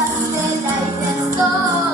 I'm the light and storm.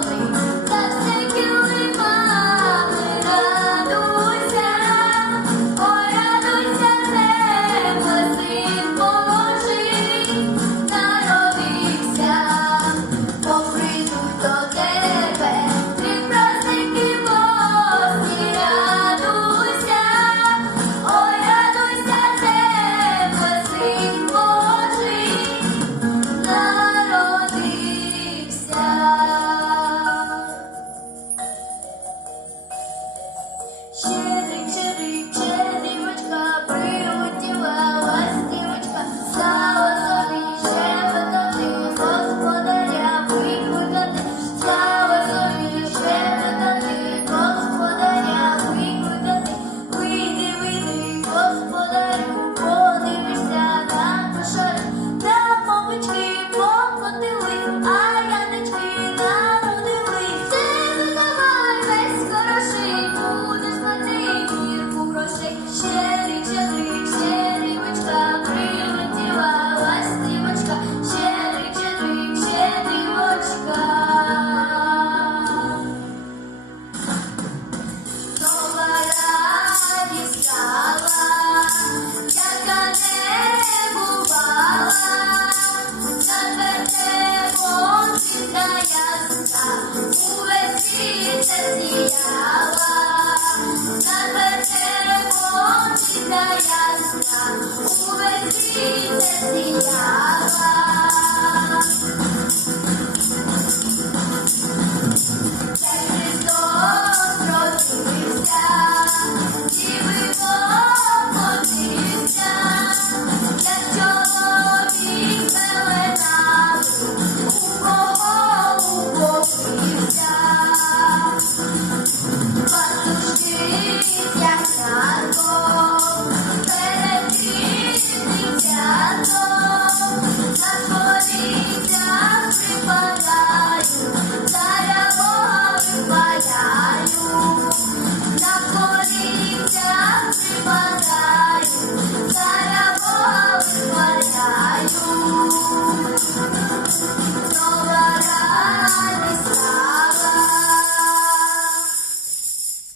Yeah.